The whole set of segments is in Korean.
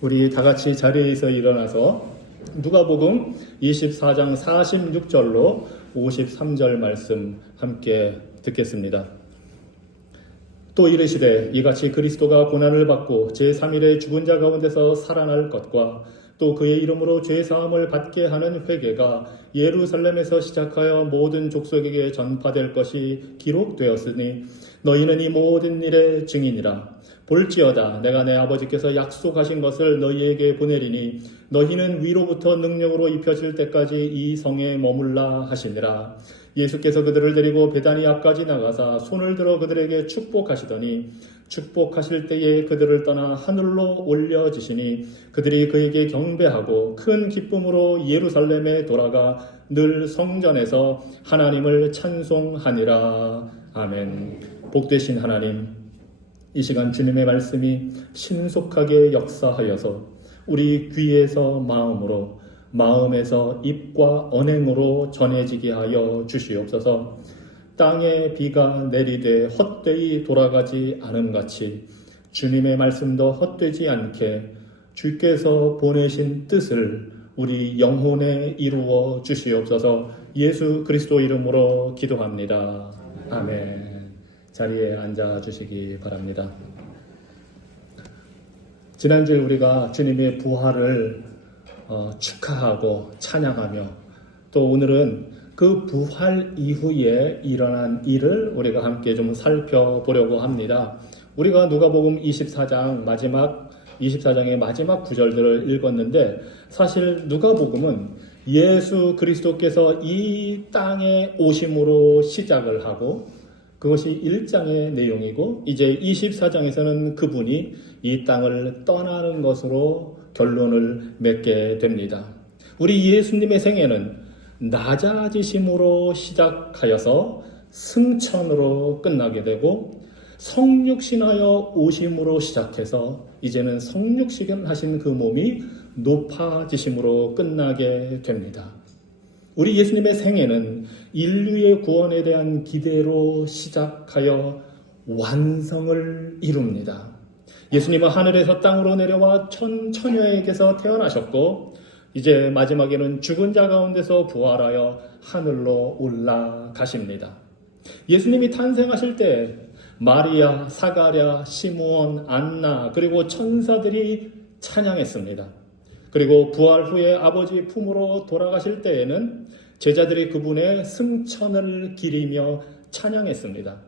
우리 다 같이 자리에서 일어나서 누가복음 24장 46절로 53절 말씀 함께 듣겠습니다. 또 이르시되 이같이 그리스도가 고난을 받고 제3일에 죽은 자 가운데서 살아날 것과 또 그의 이름으로 죄사함을 받게 하는 회개가 예루살렘에서 시작하여 모든 족속에게 전파될 것이 기록되었으니 너희는 이 모든 일의 증인이라. 볼지어다 내가 내 아버지께서 약속하신 것을 너희에게 보내리니 너희는 위로부터 능력으로 입혀질 때까지 이 성에 머물라 하시니라. 예수께서 그들을 데리고 베다니아까지 나가사 손을 들어 그들에게 축복하시더니 축복하실 때에 그들을 떠나 하늘로 올려지시니 그들이 그에게 경배하고 큰 기쁨으로 예루살렘에 돌아가 늘 성전에서 하나님을 찬송하니라. 아멘. 복되신 하나님, 이 시간 주님의 말씀이 신속하게 역사하여서 우리 귀에서 마음으로, 마음에서 입과 언행으로 전해지게 하여 주시옵소서. 땅에 비가 내리되 헛되이 돌아가지 않음같이 주님의 말씀도 헛되지 않게 주께서 보내신 뜻을 우리 영혼에 이루어 주시옵소서. 예수 그리스도 이름으로 기도합니다. 아멘. 자리에 앉아 주시기 바랍니다. 지난주에 우리가 주님의 부활을 축하하고 찬양하며 또 오늘은 그 부활 이후에 일어난 일을 우리가 함께 좀 살펴보려고 합니다. 우리가 누가복음 24장의 마지막 구절들을 읽었는데 사실 누가복음은 예수 그리스도께서 이 땅에 오심으로 시작을 하고 그것이 1장의 내용이고 이제 24장에서는 그분이 이 땅을 떠나는 것으로 결론을 맺게 됩니다. 우리 예수님의 생애는 낮아지심으로 시작하여서 승천으로 끝나게 되고 성육신하여 오심으로 시작해서 이제는 성육신하신 그 몸이 높아지심으로 끝나게 됩니다. 우리 예수님의 생애는 인류의 구원에 대한 기대로 시작하여 완성을 이룹니다. 예수님은 하늘에서 땅으로 내려와 천녀에게서 태어나셨고 이제 마지막에는 죽은 자 가운데서 부활하여 하늘로 올라가십니다. 예수님이 탄생하실 때 마리아, 사가랴, 시므온, 안나 그리고 천사들이 찬양했습니다. 그리고 부활 후에 아버지 품으로 돌아가실 때에는 제자들이 그분의 승천을 기리며 찬양했습니다.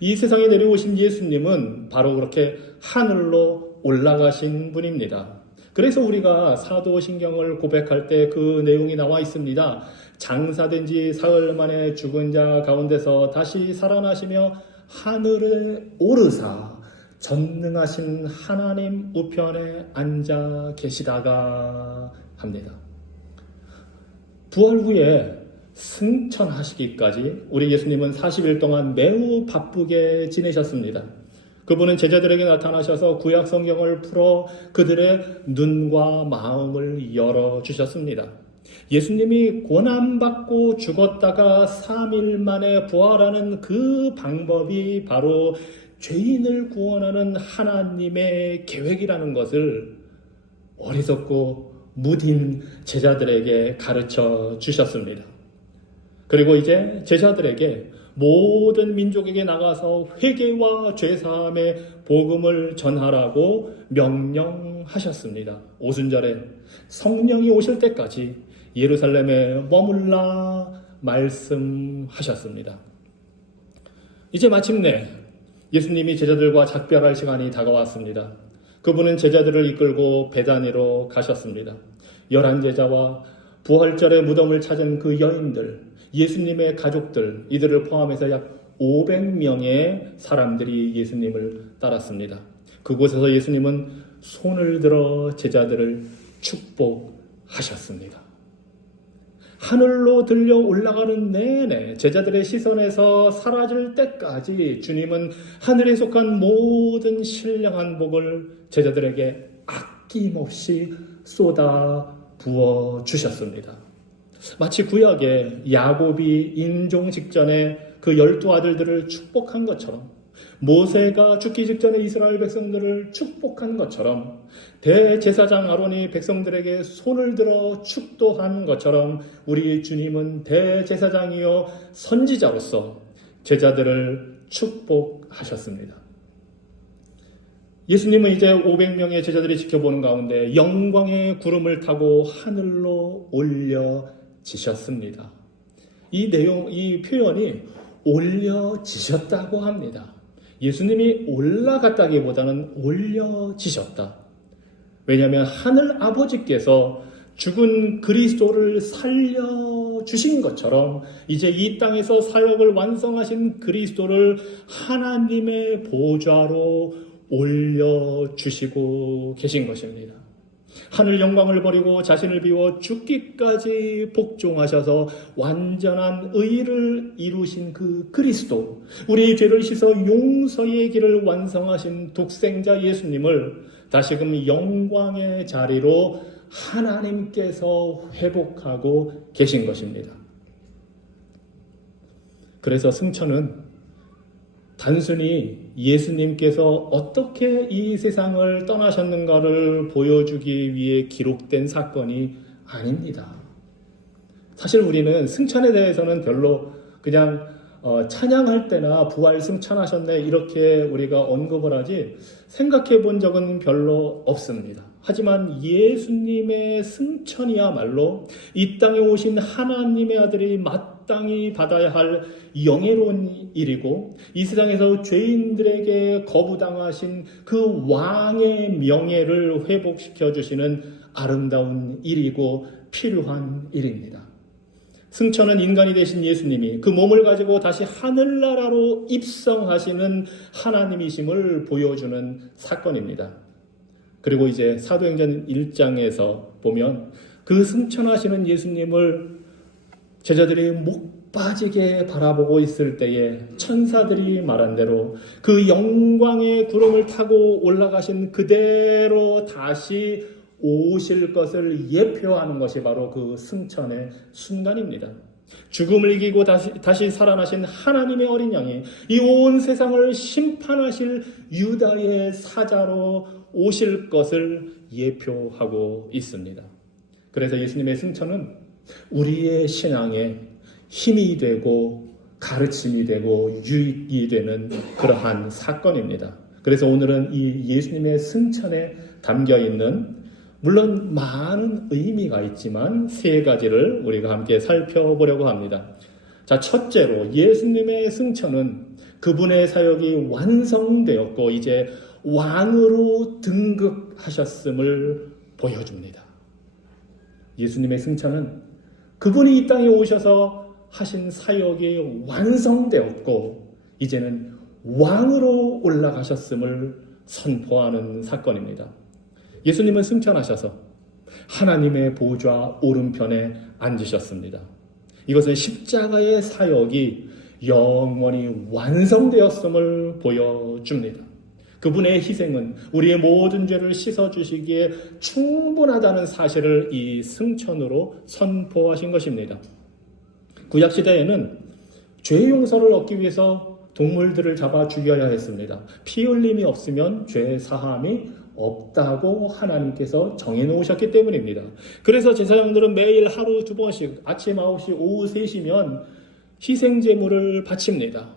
이 세상에 내려오신 예수님은 바로 그렇게 하늘로 올라가신 분입니다. 그래서 우리가 사도신경을 고백할 때 그 내용이 나와 있습니다. 장사된 지 사흘 만에 죽은 자 가운데서 다시 살아나시며 하늘에 오르사 전능하신 하나님 우편에 앉아 계시다가 합니다. 부활 후에 승천하시기까지 우리 예수님은 40일 동안 매우 바쁘게 지내셨습니다. 그분은 제자들에게 나타나셔서 구약 성경을 풀어 그들의 눈과 마음을 열어주셨습니다. 예수님이 고난받고 죽었다가 3일 만에 부활하는 그 방법이 바로 죄인을 구원하는 하나님의 계획이라는 것을 어리석고 무딘 제자들에게 가르쳐 주셨습니다. 그리고 이제 제자들에게 모든 민족에게 나가서 회개와 죄사함의 복음을 전하라고 명령하셨습니다. 오순절에 성령이 오실 때까지 예루살렘에 머물라 말씀하셨습니다. 이제 마침내 예수님이 제자들과 작별할 시간이 다가왔습니다. 그분은 제자들을 이끌고 베다니로 가셨습니다. 11제자와 부활절의 무덤을 찾은 그 여인들, 예수님의 가족들, 이들을 포함해서 약 500명의 사람들이 예수님을 따랐습니다. 그곳에서 예수님은 손을 들어 제자들을 축복하셨습니다. 하늘로 들려 올라가는 내내 제자들의 시선에서 사라질 때까지 주님은 하늘에 속한 모든 신령한 복을 제자들에게 아낌없이 쏟아 부어 주셨습니다. 마치 구약에 야곱이 임종 직전에 그 12 아들들을 축복한 것처럼 모세가 죽기 직전에 이스라엘 백성들을 축복한 것처럼, 대제사장 아론이 백성들에게 손을 들어 축도한 것처럼 우리 주님은 대제사장이요 선지자로서 제자들을 축복하셨습니다. 예수님은 이제 500명의 제자들이 지켜보는 가운데 영광의 구름을 타고 하늘로 올려지셨습니다. 이 표현이 올려지셨다고 합니다. 예수님이 올라갔다기보다는 올려지셨다. 왜냐하면 하늘 아버지께서 죽은 그리스도를 살려주신 것처럼 이제 이 땅에서 사역을 완성하신 그리스도를 하나님의 보좌로 올려주시고 계신 것입니다. 하늘 영광을 버리고 자신을 비워 죽기까지 복종하셔서 완전한 의를 이루신 그 그리스도, 우리의 죄를 씻어 용서의 길을 완성하신 독생자 예수님을 다시금 영광의 자리로 하나님께서 회복하고 계신 것입니다. 그래서 승천은 단순히 예수님께서 어떻게 이 세상을 떠나셨는가를 보여주기 위해 기록된 사건이 아닙니다. 사실 우리는 승천에 대해서는 별로 그냥 찬양할 때나 부활 승천하셨네 이렇게 우리가 언급을 하지 생각해 본 적은 별로 없습니다. 하지만 예수님의 승천이야말로 이 땅에 오신 하나님의 아들이 마땅히 받아야 할 영예로운 일이고, 이 세상에서 죄인들에게 거부당하신 그 왕의 명예를 회복시켜 주시는 아름다운 일이고 필요한 일입니다. 승천은 인간이 되신 예수님이 그 몸을 가지고 다시 하늘나라로 입성하시는 하나님이심을 보여주는 사건입니다. 그리고 이제 사도행전 1장에서 보면 그 승천하시는 예수님을 제자들이 목 빠지게 바라보고 있을 때에 천사들이 말한 대로 그 영광의 구름을 타고 올라가신 그대로 다시 오실 것을 예표하는 것이 바로 그 승천의 순간입니다. 죽음을 이기고 다시 살아나신 하나님의 어린 양이 이 온 세상을 심판하실 유다의 사자로 오실 것을 예표하고 있습니다. 그래서 예수님의 승천은 우리의 신앙의 힘이 되고 가르침이 되고 유익이 되는 그러한 사건입니다. 그래서 오늘은 이 예수님의 승천에 담겨 있는, 물론 많은 의미가 있지만 세 가지를 우리가 함께 살펴보려고 합니다. 자, 첫째로 예수님의 승천은 그분의 사역이 완성되었고 이제 왕으로 등극하셨음을 보여줍니다. 예수님의 승천은 그분이 이 땅에 오셔서 하신 사역이 완성되었고 이제는 왕으로 올라가셨음을 선포하는 사건입니다. 예수님은 승천하셔서 하나님의 보좌 오른편에 앉으셨습니다. 이것은 십자가의 사역이 영원히 완성되었음을 보여줍니다. 그분의 희생은 우리의 모든 죄를 씻어주시기에 충분하다는 사실을 이 승천으로 선포하신 것입니다. 구약시대에는 죄 용서를 얻기 위해서 동물들을 잡아 죽여야 했습니다. 피 흘림이 없으면 죄 사함이 없다고 하나님께서 정해놓으셨기 때문입니다. 그래서 제사장들은 매일 하루 2번씩 아침 9시, 오후 3시면 희생제물을 바칩니다.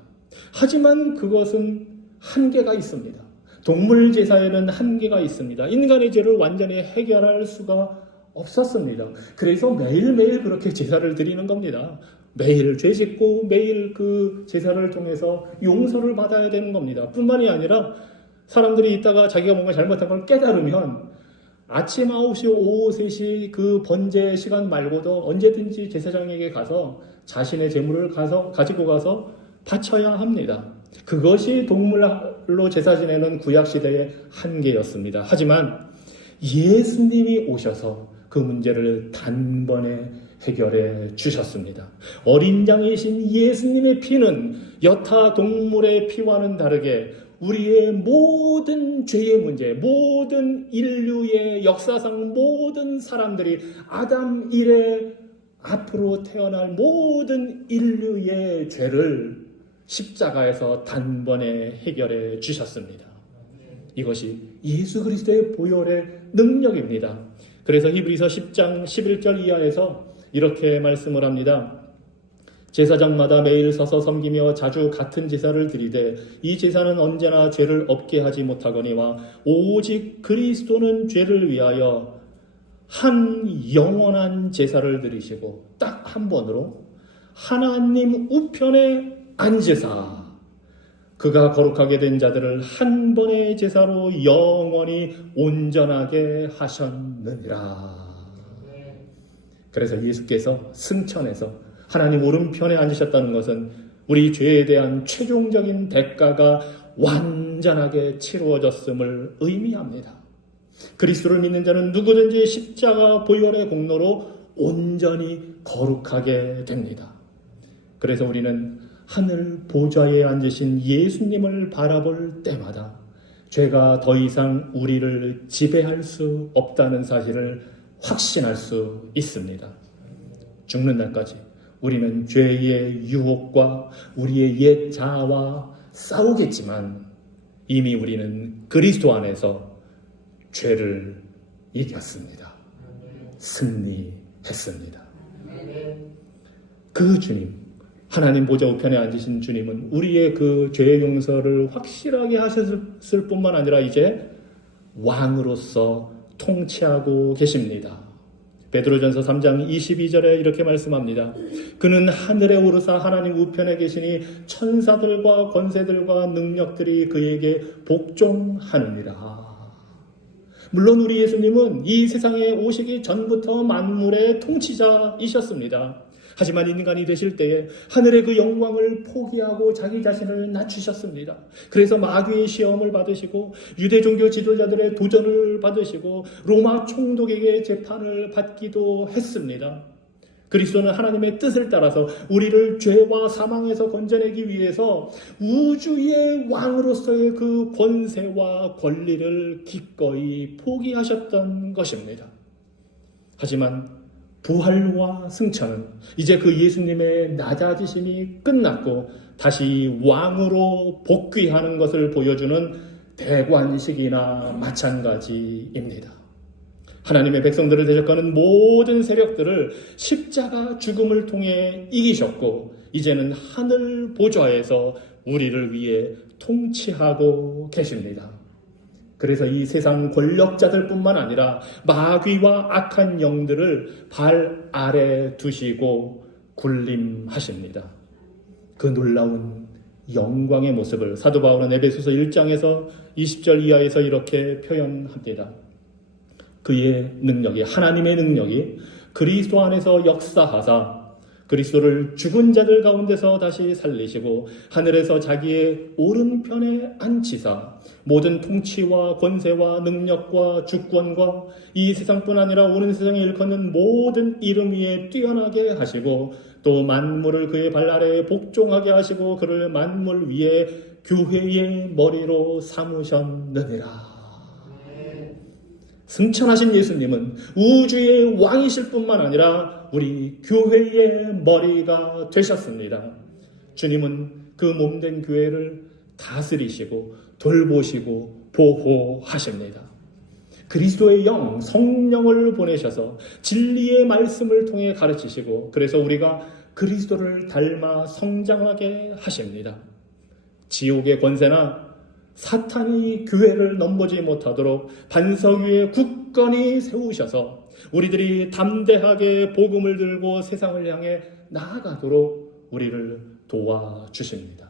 하지만 그것은 한계가 있습니다. 동물 제사에는 한계가 있습니다. 인간의 죄를 완전히 해결할 수가 없었습니다. 그래서 매일매일 그렇게 제사를 드리는 겁니다. 매일 죄 짓고 매일 그 제사를 통해서 용서를 받아야 되는 겁니다. 뿐만이 아니라 사람들이 있다가 자기가 뭔가 잘못한 걸 깨달으면 아침 9시, 오후 3시 그 번제 시간 말고도 언제든지 제사장에게 가서 자신의 제물을 가지고 가서 바쳐야 합니다. 그것이 동물로 제사 지내는 구약시대의 한계였습니다. 하지만 예수님이 오셔서 그 문제를 단번에 해결해 주셨습니다. 어린 양이신 예수님의 피는 여타 동물의 피와는 다르게 우리의 모든 죄의 문제, 모든 인류의 역사상 모든 사람들이 아담 이래 앞으로 태어날 모든 인류의 죄를 십자가에서 단번에 해결해 주셨습니다. 이것이 예수 그리스도의 보혈의 능력입니다. 그래서 히브리서 10장 11절 이하에서 이렇게 말씀을 합니다. 제사장마다 매일 서서 섬기며 자주 같은 제사를 드리되 이 제사는 언제나 죄를 없게 하지 못하거니와 오직 그리스도는 죄를 위하여 한 영원한 제사를 드리시고 딱 한 번으로 하나님 우편에 앉으사 그가 거룩하게 된 자들을 한 번의 제사로 영원히 온전하게 하셨느니라. 그래서 예수께서 승천해서 하나님 오른편에 앉으셨다는 것은 우리 죄에 대한 최종적인 대가가 완전하게 치루어졌음을 의미합니다. 그리스도를 믿는 자는 누구든지 십자가 보혈의 공로로 온전히 거룩하게 됩니다. 그래서 우리는 하늘 보좌에 앉으신 예수님을 바라볼 때마다 죄가 더 이상 우리를 지배할 수 없다는 사실을 확신할 수 있습니다. 죽는 날까지 우리는 죄의 유혹과 우리의 옛 자아와 싸우겠지만 이미 우리는 그리스도 안에서 죄를 이겼습니다. 승리했습니다. 그 주님, 하나님 보좌 우편에 앉으신 주님은 우리의 그 죄의 용서를 확실하게 하셨을 뿐만 아니라 이제 왕으로서 통치하고 계십니다. 베드로전서 3장 22절에 이렇게 말씀합니다. 그는 하늘에 오르사 하나님 우편에 계시니 천사들과 권세들과 능력들이 그에게 복종하느니라. 물론 우리 예수님은 이 세상에 오시기 전부터 만물의 통치자이셨습니다. 하지만 인간이 되실 때에 하늘의 그 영광을 포기하고 자기 자신을 낮추셨습니다. 그래서 마귀의 시험을 받으시고 유대 종교 지도자들의 도전을 받으시고 로마 총독에게 재판을 받기도 했습니다. 그리스도는 하나님의 뜻을 따라서 우리를 죄와 사망에서 건져내기 위해서 우주의 왕으로서의 그 권세와 권리를 기꺼이 포기하셨던 것입니다. 하지만 부활과 승천은 이제 그 예수님의 낮아지심이 끝났고 다시 왕으로 복귀하는 것을 보여주는 대관식이나 마찬가지입니다. 하나님의 백성들을 대적하는 모든 세력들을 십자가 죽음을 통해 이기셨고 이제는 하늘 보좌에서 우리를 위해 통치하고 계십니다. 그래서 이 세상 권력자들뿐만 아니라 마귀와 악한 영들을 발 아래 두시고 군림하십니다. 그 놀라운 영광의 모습을 사도 바울은 에베소서 1장에서 20절 이하에서 이렇게 표현합니다. 그의 능력이, 하나님의 능력이 그리스도 안에서 역사하사 그리스도를 죽은 자들 가운데서 다시 살리시고 하늘에서 자기의 오른편에 앉히사 모든 통치와 권세와 능력과 주권과 이 세상뿐 아니라 오는 세상에 일컫는 모든 이름 위에 뛰어나게 하시고 또 만물을 그의 발 아래에 복종하게 하시고 그를 만물 위에 교회의 머리로 삼으셨느니라. 승천하신 예수님은 우주의 왕이실 뿐만 아니라 우리 교회의 머리가 되셨습니다. 주님은 그 몸된 교회를 다스리시고 돌보시고 보호하십니다. 그리스도의 영, 성령을 보내셔서 진리의 말씀을 통해 가르치시고 그래서 우리가 그리스도를 닮아 성장하게 하십니다. 지옥의 권세나 사탄이 교회를 넘보지 못하도록 반석 위에 굳건히 세우셔서 우리들이 담대하게 복음을 들고 세상을 향해 나아가도록 우리를 도와주십니다.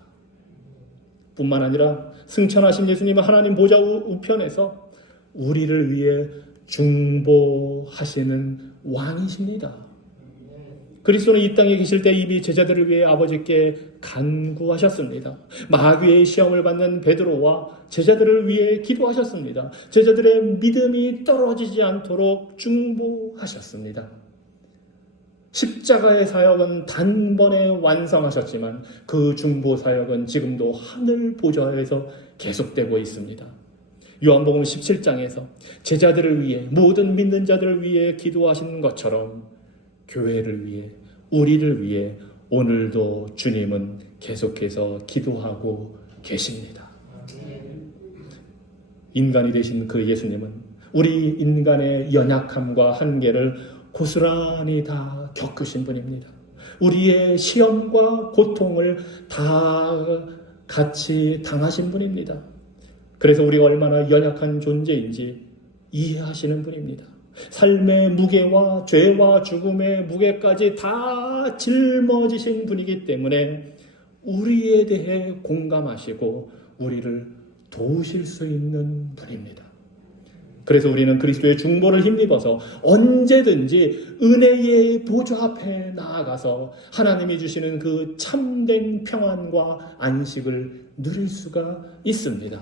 뿐만 아니라 승천하신 예수님은 하나님 보좌 우편에서 우리를 위해 중보하시는 왕이십니다. 그리스도는 이 땅에 계실 때 이미 제자들을 위해 아버지께 간구하셨습니다. 마귀의 시험을 받는 베드로와 제자들을 위해 기도하셨습니다. 제자들의 믿음이 떨어지지 않도록 중보하셨습니다. 십자가의 사역은 단번에 완성하셨지만 그 중보 사역은 지금도 하늘 보좌에서 계속되고 있습니다. 요한복음 17장에서 제자들을 위해 모든 믿는 자들을 위해 기도하신 것처럼 교회를 위해 우리를 위해 오늘도 주님은 계속해서 기도하고 계십니다. 인간이 되신 그 예수님은 우리 인간의 연약함과 한계를 고스란히 다 겪으신 분입니다. 우리의 시험과 고통을 다 같이 당하신 분입니다. 그래서 우리가 얼마나 연약한 존재인지 이해하시는 분입니다. 삶의 무게와 죄와 죽음의 무게까지 다 짊어지신 분이기 때문에 우리에 대해 공감하시고 우리를 도우실 수 있는 분입니다. 그래서 우리는 그리스도의 중보를 힘입어서 언제든지 은혜의 보좌 앞에 나아가서 하나님이 주시는 그 참된 평안과 안식을 누릴 수가 있습니다.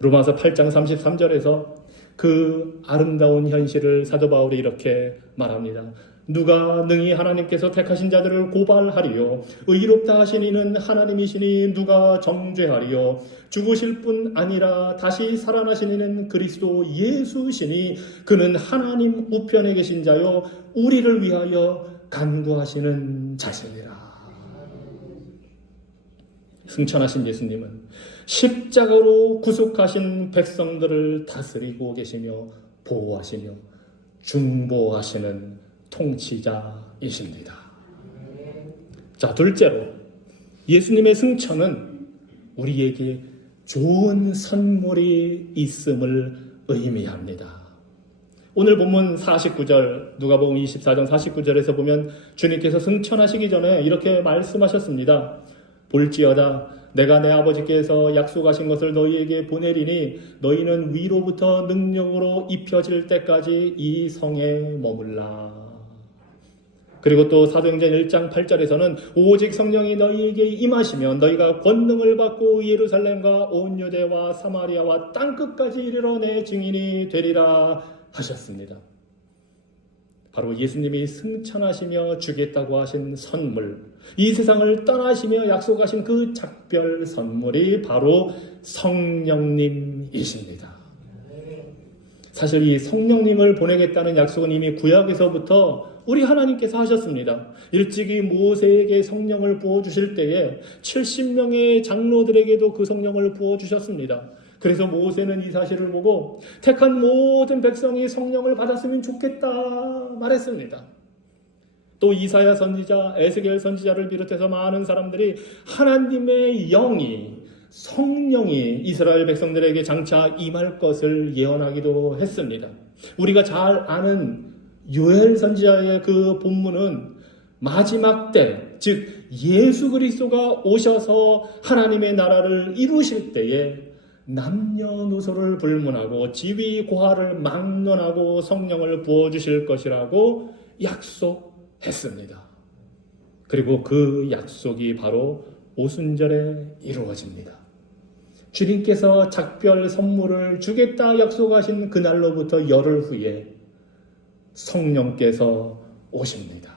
로마서 8장 33절에서 그 아름다운 현실을 사도 바울이 이렇게 말합니다. 누가 능히 하나님께서 택하신 자들을 고발하리요 의롭다 하신 이는 하나님이시니 누가 정죄하리요 죽으실 뿐 아니라 다시 살아나신 이는 그리스도 예수시니 그는 하나님 우편에 계신 자요 우리를 위하여 간구하시는 자시니라. 승천하신 예수님은 십자가로 구속하신 백성들을 다스리고 계시며 보호하시며 중보하시는 통치자이십니다. 자, 둘째로 예수님의 승천은 우리에게 좋은 선물이 있음을 의미합니다. 오늘 본문 49절 누가복음 24장 49절에서 보면 주님께서 승천하시기 전에 이렇게 말씀하셨습니다. 볼지어다 내가 내 아버지께서 약속하신 것을 너희에게 보내리니 너희는 위로부터 능력으로 입혀질 때까지 이 성에 머물라. 그리고 또 사도행전 1장 8절에서는 오직 성령이 너희에게 임하시면 너희가 권능을 받고 예루살렘과 온 유대와 사마리아와 땅끝까지 이르러 내 증인이 되리라 하셨습니다. 바로 예수님이 승천하시며 주겠다고 하신 선물, 이 세상을 떠나시며 약속하신 그 작별 선물이 바로 성령님이십니다. 사실 이 성령님을 보내겠다는 약속은 이미 구약에서부터 우리 하나님께서 하셨습니다. 일찍이 모세에게 성령을 부어주실 때에 70명의 장로들에게도 그 성령을 부어주셨습니다. 그래서 모세는 이 사실을 보고 택한 모든 백성이 성령을 받았으면 좋겠다 말했습니다. 또 이사야 선지자, 에스겔 선지자를 비롯해서 많은 사람들이 하나님의 영이 성령이 이스라엘 백성들에게 장차 임할 것을 예언하기도 했습니다. 우리가 잘 아는 요엘 선지자의 그 본문은 마지막 때, 즉 예수 그리스도가 오셔서 하나님의 나라를 이루실 때에 남녀노소를 불문하고 지위 고하를 막론하고 성령을 부어주실 것이라고 약속했습니다. 그리고 그 약속이 바로 오순절에 이루어집니다. 주님께서 작별 선물을 주겠다 약속하신 그날로부터 열흘 후에 성령께서 오십니다.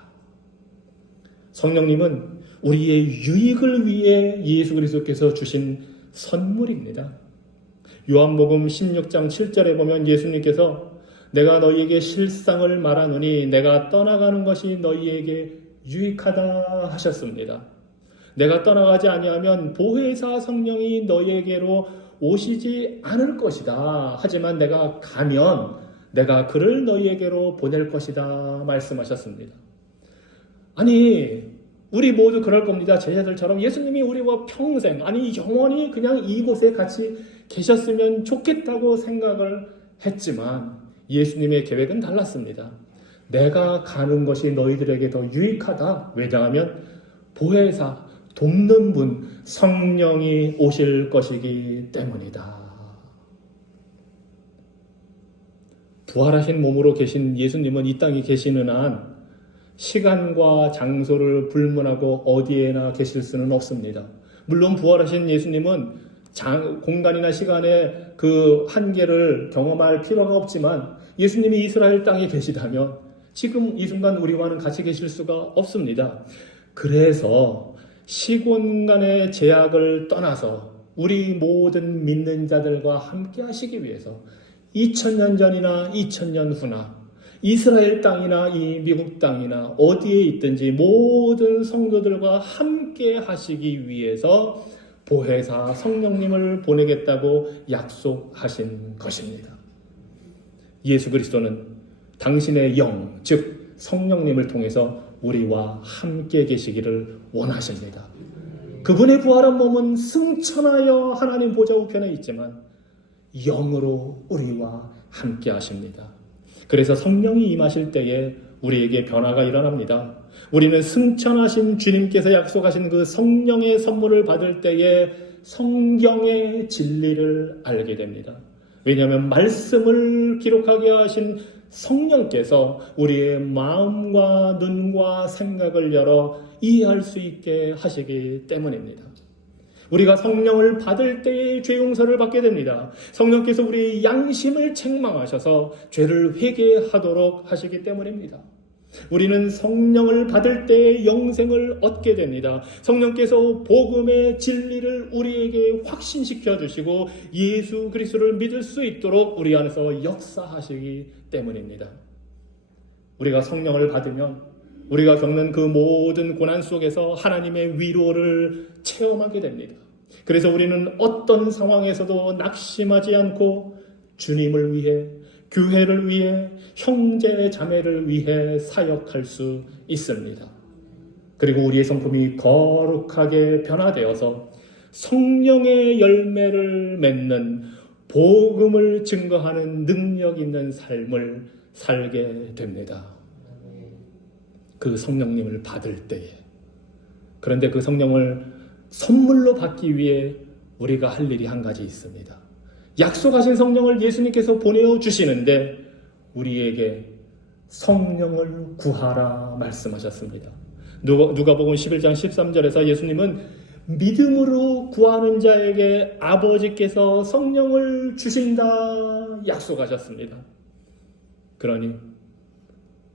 성령님은 우리의 유익을 위해 예수 그리스도께서 주신 선물입니다. 요한복음 16장 7절에 보면 예수님께서 내가 너희에게 실상을 말하노니 내가 떠나가는 것이 너희에게 유익하다 하셨습니다. 내가 떠나가지 아니하면 보혜사 성령이 너희에게로 오시지 않을 것이다. 하지만 내가 가면 내가 그를 너희에게로 보낼 것이다 말씀하셨습니다. 아니 우리 모두 그럴 겁니다. 제자들처럼 예수님이 우리와 평생 아니 영원히 그냥 이곳에 같이 계셨으면 좋겠다고 생각을 했지만 예수님의 계획은 달랐습니다. 내가 가는 것이 너희들에게 더 유익하다. 왜냐하면 보혜사 돕는 분 성령이 오실 것이기 때문이다. 부활하신 몸으로 계신 예수님은 이 땅에 계시는 한 시간과 장소를 불문하고 어디에나 계실 수는 없습니다. 물론 부활하신 예수님은 공간이나 시간의 그 한계를 경험할 필요가 없지만 예수님이 이스라엘 땅에 계시다면 지금 이 순간 우리와는 같이 계실 수가 없습니다. 그래서 시공간의 제약을 떠나서 우리 모든 믿는 자들과 함께 하시기 위해서 2000년 전이나 2000년 후나 이스라엘 땅이나 이 미국 땅이나 어디에 있든지 모든 성도들과 함께 하시기 위해서 보혜사 성령님을 보내겠다고 약속하신 것입니다. 예수 그리스도는 당신의 영, 즉 성령님을 통해서 우리와 함께 계시기를 원하십니다. 그분의 부활한 몸은 승천하여 하나님 보좌 우편에 있지만 영으로 우리와 함께 하십니다. 그래서 성령이 임하실 때에 우리에게 변화가 일어납니다. 우리는 승천하신 주님께서 약속하신 그 성령의 선물을 받을 때에 성경의 진리를 알게 됩니다. 왜냐하면 말씀을 기록하게 하신 성령께서 우리의 마음과 눈과 생각을 열어 이해할 수 있게 하시기 때문입니다. 우리가 성령을 받을 때에 죄 용서를 받게 됩니다. 성령께서 우리의 양심을 책망하셔서 죄를 회개하도록 하시기 때문입니다. 우리는 성령을 받을 때에 영생을 얻게 됩니다. 성령께서 복음의 진리를 우리에게 확신시켜 주시고 예수 그리스도를 믿을 수 있도록 우리 안에서 역사하시기 때문입니다. 우리가 성령을 받으면 우리가 겪는 그 모든 고난 속에서 하나님의 위로를 체험하게 됩니다. 그래서 우리는 어떤 상황에서도 낙심하지 않고 주님을 위해, 교회를 위해, 형제 자매를 위해 사역할 수 있습니다. 그리고 우리의 성품이 거룩하게 변화되어서 성령의 열매를 맺는 복음을 증거하는 능력 있는 삶을 살게 됩니다. 그 성령님을 받을 때에. 그런데 그 성령을 선물로 받기 위해 우리가 할 일이 한 가지 있습니다. 약속하신 성령을 예수님께서 보내주시는데 우리에게 성령을 구하라 말씀하셨습니다. 누가복음 11장 13절에서 예수님은 믿음으로 구하는 자에게 아버지께서 성령을 주신다 약속하셨습니다. 그러니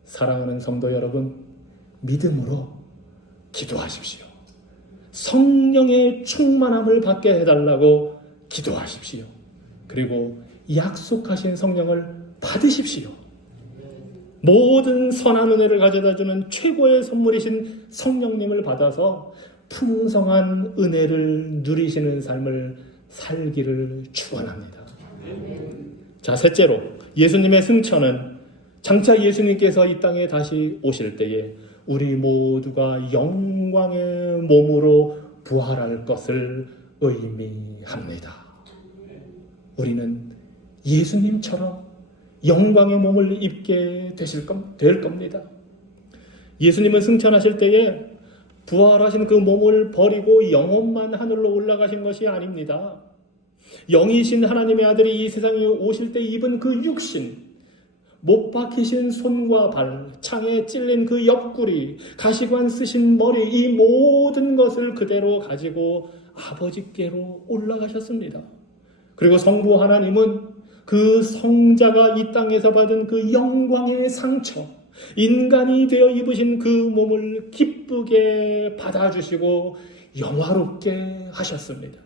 사랑하는 성도 여러분, 믿음으로 기도하십시오. 성령의 충만함을 받게 해달라고 기도하십시오. 그리고 약속하신 성령을 받으십시오. 모든 선한 은혜를 가져다주는 최고의 선물이신 성령님을 받아서 풍성한 은혜를 누리시는 삶을 살기를 축원합니다. 자, 셋째로 예수님의 승천은 장차 예수님께서 이 땅에 다시 오실 때에 우리 모두가 영광의 몸으로 부활할 것을 의미합니다. 우리는 예수님처럼 영광의 몸을 입게 될 겁니다. 예수님은 승천하실 때에 부활하신 그 몸을 버리고 영혼만 하늘로 올라가신 것이 아닙니다. 영이신 하나님의 아들이 이 세상에 오실 때 입은 그 육신, 못 박히신 손과 발, 창에 찔린 그 옆구리, 가시관 쓰신 머리, 이 모든 것을 그대로 가지고 아버지께로 올라가셨습니다. 그리고 성부 하나님은 그 성자가 이 땅에서 받은 그 영광의 상처, 인간이 되어 입으신 그 몸을 기쁘게 받아주시고 영화롭게 하셨습니다.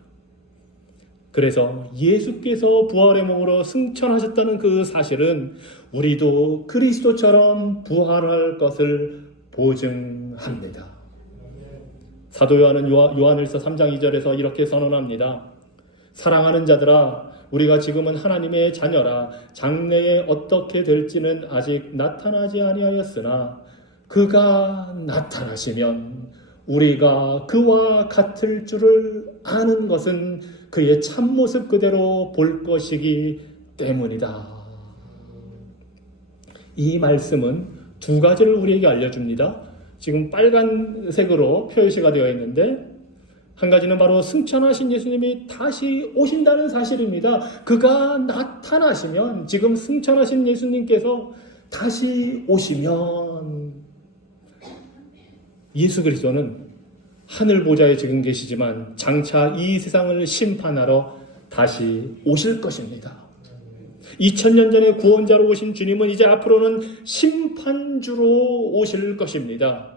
그래서 예수께서 부활의 몸으로 승천하셨다는 그 사실은 우리도 그리스도처럼 부활할 것을 보증합니다. 사도 요한은 요한일서 3장 2절에서 이렇게 선언합니다. 사랑하는 자들아, 우리가 지금은 하나님의 자녀라. 장래에 어떻게 될지는 아직 나타나지 아니하였으나 그가 나타나시면 우리가 그와 같을 줄을 아는 것은 그의 참모습 그대로 볼 것이기 때문이다. 이 말씀은 두 가지를 우리에게 알려줍니다. 지금 빨간색으로 표시가 되어 있는데 한 가지는 바로 승천하신 예수님이 다시 오신다는 사실입니다. 그가 나타나시면, 지금 승천하신 예수님께서 다시 오시면 예수 그리스도는 하늘 보좌에 지금 계시지만 장차 이 세상을 심판하러 다시 오실 것입니다. 2000년 전에 구원자로 오신 주님은 이제 앞으로는 심판주로 오실 것입니다.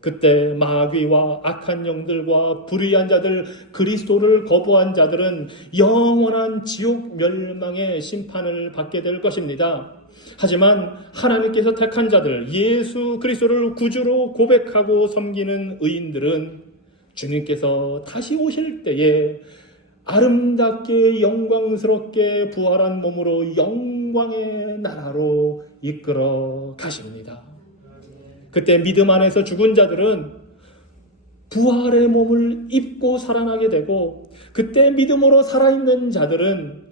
그때 마귀와 악한 영들과 불의한 자들, 그리스도를 거부한 자들은 영원한 지옥 멸망의 심판을 받게 될 것입니다. 하지만 하나님께서 택한 자들, 예수 그리스도를 구주로 고백하고 섬기는 의인들은 주님께서 다시 오실 때에 아름답게 영광스럽게 부활한 몸으로 영광의 나라로 이끌어 가십니다. 그때 믿음 안에서 죽은 자들은 부활의 몸을 입고 살아나게 되고, 그때 믿음으로 살아있는 자들은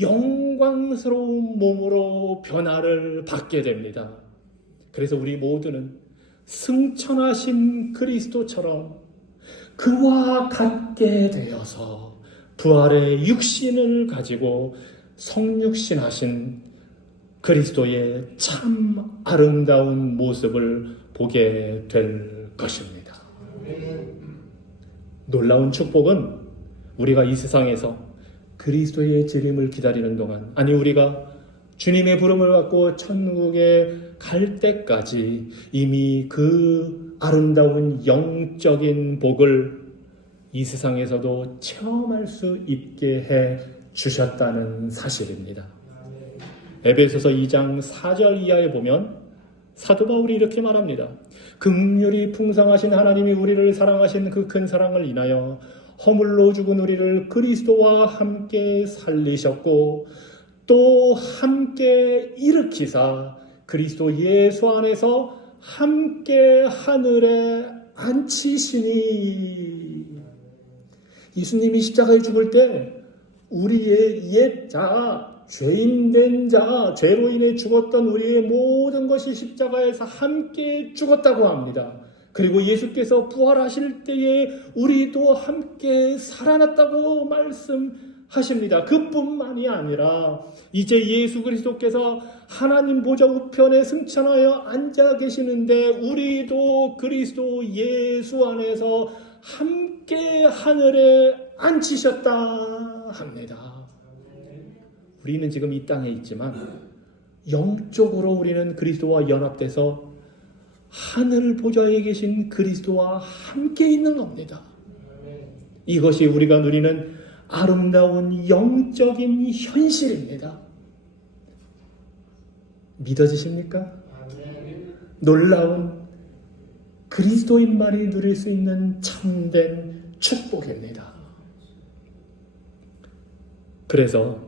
영광스러운 몸으로 변화를 받게 됩니다. 그래서 우리 모두는 승천하신 그리스도처럼 그와 같게 되어서 부활의 육신을 가지고 성육신하신 그리스도의 참 아름다운 모습을 보게 될 것입니다. 놀라운 축복은 우리가 이 세상에서 그리스도의 재림을 기다리는 동안, 아니 우리가 주님의 부름을 받고 천국에 갈 때까지 이미 그 아름다운 영적인 복을 이 세상에서도 체험할 수 있게 해 주셨다는 사실입니다. 에베소서 2장 4절 이하에 보면 사도 바울이 이렇게 말합니다. 긍휼이 풍성하신 하나님이 우리를 사랑하신 그 큰 사랑을 인하여 허물로 죽은 우리를 그리스도와 함께 살리셨고 또 함께 일으키사 그리스도 예수 안에서 함께 하늘에 앉히시니. 예수님이 십자가에 죽을 때 우리의 옛 자, 죄인된 자, 죄로 인해 죽었던 우리의 모든 것이 십자가에서 함께 죽었다고 합니다. 그리고 예수께서 부활하실 때에 우리도 함께 살아났다고 말씀하십니다. 그뿐만이 아니라 이제 예수 그리스도께서 하나님 보좌 우편에 승천하여 앉아 계시는데 우리도 그리스도 예수 안에서 함께 하늘에 앉히셨다 합니다. 우리는 지금 이 땅에 있지만 영적으로 우리는 그리스도와 연합돼서 하늘 보좌에 계신 그리스도와 함께 있는 겁니다. 이것이 우리가 누리는 아름다운 영적인 현실입니다. 믿어지십니까? 놀라운 그리스도인만이 누릴 수 있는 참된 축복입니다. 그래서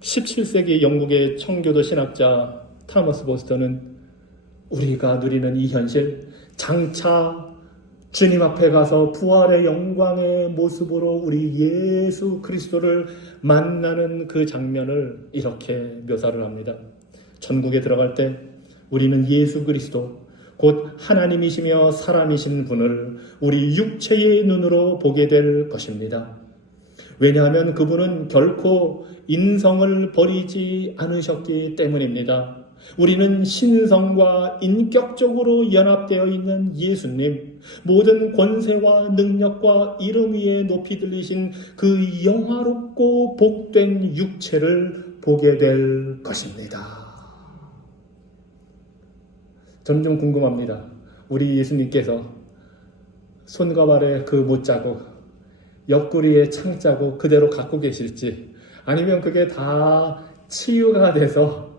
17세기 영국의 청교도 신학자 타머스 보스턴은 우리가 누리는 이 현실, 장차 주님 앞에 가서 부활의 영광의 모습으로 우리 예수 그리스도를 만나는 그 장면을 이렇게 묘사를 합니다. 천국에 들어갈 때 우리는 예수 그리스도, 곧 하나님이시며 사람이신 분을 우리 육체의 눈으로 보게 될 것입니다. 왜냐하면 그분은 결코 인성을 버리지 않으셨기 때문입니다. 우리는 신성과 인격적으로 연합되어 있는 예수님, 모든 권세와 능력과 이름 위에 높이 들리신 그 영화롭고 복된 육체를 보게 될 것입니다. 저는 좀 궁금합니다. 우리 예수님께서 손과 발에 그 못자국, 옆구리에 창자국 그대로 갖고 계실지, 아니면 그게 다 치유가 돼서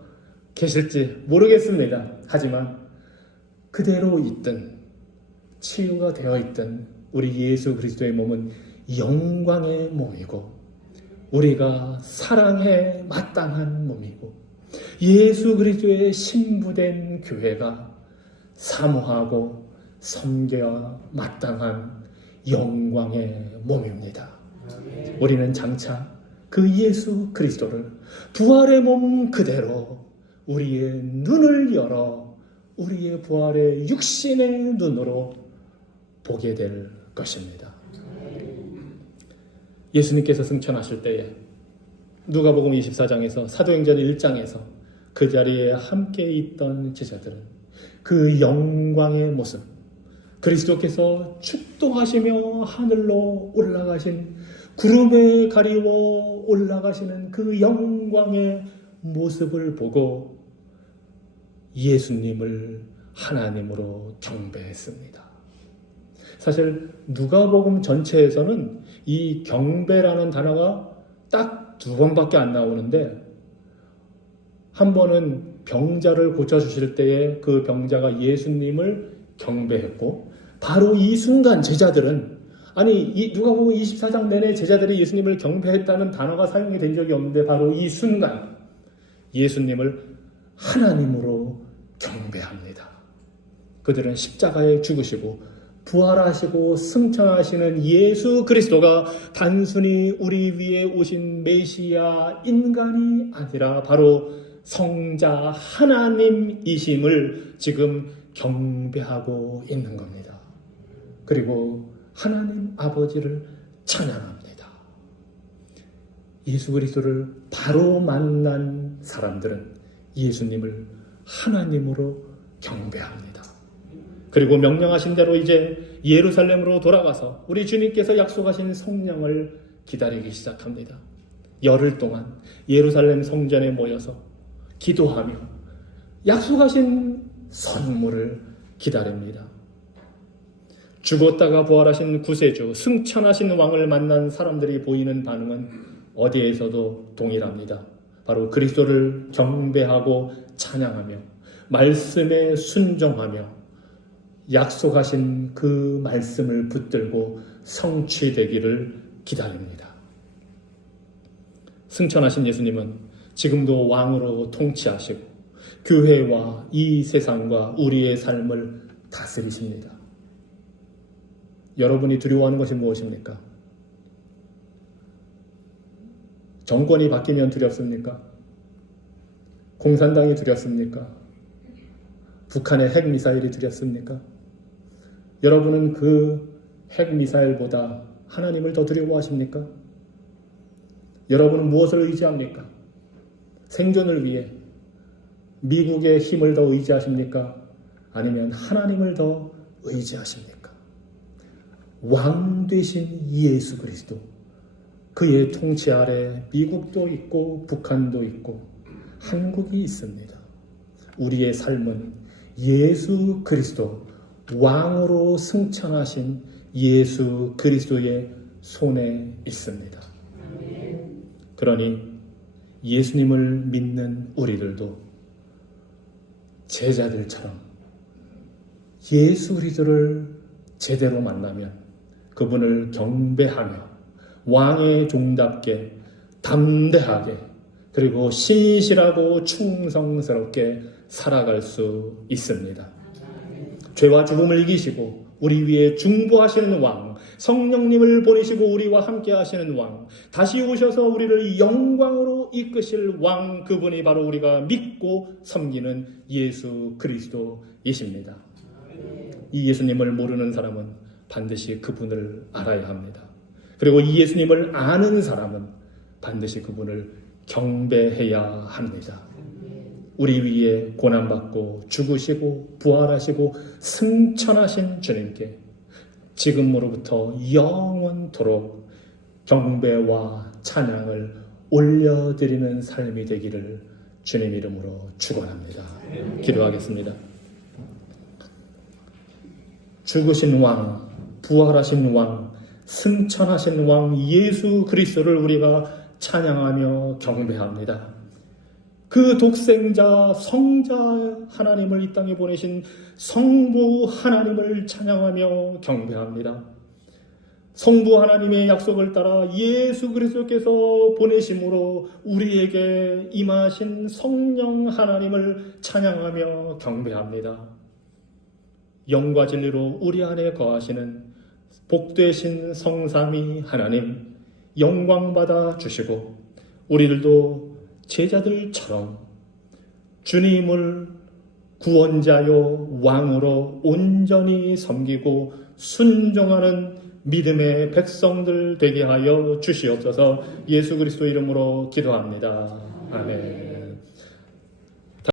계실지 모르겠습니다. 하지만 그대로 있든 치유가 되어 있든 우리 예수 그리스도의 몸은 영광의 몸이고 우리가 사랑에 마땅한 몸이고 예수 그리스도의 신부된 교회가 사모하고 섬겨야 마땅한 영광의 몸입니다. 우리는 장차 그 예수 그리스도를 부활의 몸 그대로 우리의 눈을 열어 우리의 부활의 육신의 눈으로 보게 될 것입니다. 예수님께서 승천하실 때에 누가복음 24장에서 사도행전 1장에서 그 자리에 함께 있던 제자들은 그 영광의 모습, 그리스도께서 축도하시며 하늘로 올라가신 구름에 가리워 올라가시는 그 영광의 모습을 보고 예수님을 하나님으로 경배했습니다. 사실 누가복음 전체에서는 이 경배라는 단어가 딱 2번밖에 안 나오는데 한 번은 병자를 고쳐주실 때에 그 병자가 예수님을 경배했고, 바로 이 순간 제자들은, 누가복음 24장 내내 제자들이 예수님을 경배했다는 단어가 사용이 된 적이 없는데, 바로 이 순간 예수님을 하나님으로 경배합니다. 그들은 십자가에 죽으시고 부활하시고 승천하시는 예수 그리스도가 단순히 우리 위에 오신 메시아 인간이 아니라 바로 성자 하나님이심을 지금 경배하고 있는 겁니다. 그리고 하나님 아버지를 찬양합니다. 예수 그리스도를 바로 만난 사람들은 예수님을 하나님으로 경배합니다. 그리고 명령하신 대로 이제 예루살렘으로 돌아가서 우리 주님께서 약속하신 성령을 기다리기 시작합니다. 열흘 동안 예루살렘 성전에 모여서 기도하며 약속하신 선물을 기다립니다. 죽었다가 부활하신 구세주, 승천하신 왕을 만난 사람들이 보이는 반응은 어디에서도 동일합니다. 바로 그리스도를 경배하고 찬양하며 말씀에 순종하며 약속하신 그 말씀을 붙들고 성취되기를 기다립니다. 승천하신 예수님은 지금도 왕으로 통치하시고 교회와 이 세상과 우리의 삶을 다스리십니다. 여러분이 두려워하는 것이 무엇입니까? 정권이 바뀌면 두렵습니까? 공산당이 두렵습니까? 북한의 핵미사일이 두렵습니까? 여러분은 그 핵미사일보다 하나님을 더 두려워하십니까? 여러분은 무엇을 의지합니까? 생존을 위해 미국의 힘을 더 의지하십니까? 아니면 하나님을 더 의지하십니까? 왕 되신 예수 그리스도, 그의 통치 아래 미국도 있고 북한도 있고 한국이 있습니다. 우리의 삶은 예수 그리스도, 왕으로 승천하신 예수 그리스도의 손에 있습니다. 그러니 예수님을 믿는 우리들도 제자들처럼 예수 그리스도를 제대로 만나면 그분을 경배하며 왕의 종답게 담대하게 그리고 신실하고 충성스럽게 살아갈 수 있습니다. 죄와 죽음을 이기시고 우리 위에 중보하시는 왕, 성령님을 보내시고 우리와 함께 하시는 왕, 다시 오셔서 우리를 영광으로 이끄실 왕, 그분이 바로 우리가 믿고 섬기는 예수 그리스도이십니다. 이 예수님을 모르는 사람은 반드시 그분을 알아야 합니다. 그리고 이 예수님을 아는 사람은 반드시 그분을 경배해야 합니다. 우리 위에 고난받고 죽으시고 부활하시고 승천하신 주님께 지금으로부터 영원토록 경배와 찬양을 올려드리는 삶이 되기를 주님 이름으로 축원합니다. 기도하겠습니다. 죽으신 왕, 부활하신 왕, 승천하신 왕 예수 그리스도를 우리가 찬양하며 경배합니다. 그 독생자 성자 하나님을 이 땅에 보내신 성부 하나님을 찬양하며 경배합니다. 성부 하나님의 약속을 따라 예수 그리스도께서 보내심으로 우리에게 임하신 성령 하나님을 찬양하며 경배합니다. 영과 진리로 우리 안에 거하시는 복되신 성삼위 하나님 영광받아 주시고 우리들도 제자들처럼 주님을 구원자요 왕으로 온전히 섬기고 순종하는 믿음의 백성들 되게 하여 주시옵소서. 예수 그리스도 이름으로 기도합니다. 아멘.